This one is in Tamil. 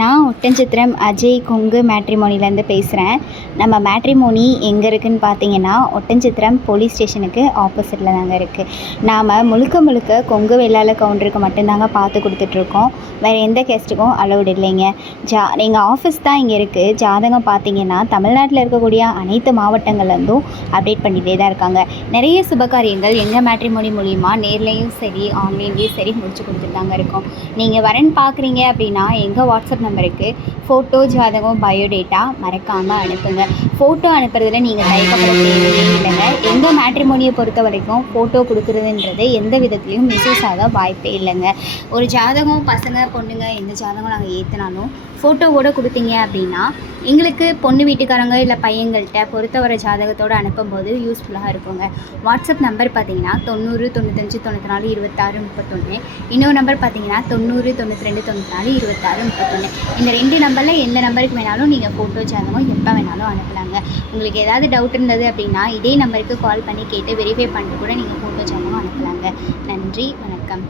நான் ஒட்டன்சத்திரம் அஜய் கொங்கு மேட்ரிமோனிலேருந்து பேசுகிறேன். நம்ம மேட்ரிமோனி எங்கே இருக்குதுன்னு பார்த்தீங்கன்னா, ஒட்டன்சத்திரம் போலீஸ் ஸ்டேஷனுக்கு ஆப்போசிட்டில் தாங்க இருக்குது. நாம் முழுக்க கொங்கு வெள்ளாள கவுண்டருக்கு மட்டும்தாங்க பார்த்து கொடுத்துட்ருக்கோம். வேறு எந்த கெஸ்ட்டுக்கும் அலௌடு இல்லைங்க. எங்கள் ஆஃபீஸ் தான் இங்கே இருக்குது. ஜாதகம் பார்த்தீங்கன்னா தமிழ்நாட்டில் இருக்கக்கூடிய அனைத்து மாவட்டங்கள்லேருந்தும் அப்டேட் பண்ணிகிட்டே தான் இருக்காங்க. நிறைய சுபகாரியங்கள் எங்கள் மேட்ரிமோனி மூலிமா நேர்லேயும் சரி ஆன்லைன்லேயும் சரி முடிச்சு கொடுத்துட்டு தாங்க இருக்கோம். நீங்கள் வரேன்னு பார்க்குறீங்க அப்படின்னா எங்கள் வாட்ஸ்அப் நம்பருக்கு ஃபோட்டோ, ஜாதகம், பயோடேட்டா மறக்காமல் அனுப்புங்க. ஃபோட்டோ அனுப்புறதுல நீங்கள் தயக்கப்பட தேவையே இல்லைங்க. எங்கள் மேட்ரிமோனியை பொறுத்த வரைக்கும் ஃபோட்டோ கொடுக்குறதுன்றது எந்த விதத்துலையும் மிஸ்யூஸ் ஆக வாய்ப்பே இல்லைங்க. ஒரு ஜாதகம் பசங்க பொண்ணுங்க எந்த ஜாதகம் நாங்கள் ஏற்றினாலும் ஃபோட்டோவோட கொடுத்தீங்க அப்படின்னா எங்களுக்கு பொண்ணு வீட்டுக்காரங்க இல்லை பையங்கள்கிட்ட பொறுத்த வர ஜாதகத்தோடு அனுப்பும்போது யூஸ்ஃபுல்லாக இருக்குங்க. வாட்ஸ்அப் நம்பர் பார்த்தீங்கன்னா 90 95 94 26 31. இன்னொரு நம்பர் பார்த்தீங்கன்னா 90 92 94 26 31. இந்த 2 நம்பரில் எந்த நம்பருக்கு வேணாலும் நீங்கள் ஃபோட்டோ ஜாதகம் எப்போ வேணாலும் அனுப்பலாங்க. உங்களுக்கு ஏதாவது டவுட் இருந்தது அப்படின்னா இதே நம்பருக்கு கால் பண்ணி கேட்டு வெரிஃபை பண்ணிட்டு கூட நீங்கள் ஃபோட்டோ ஜாதகம் அனுப்பலாங்க. நன்றி, வணக்கம்.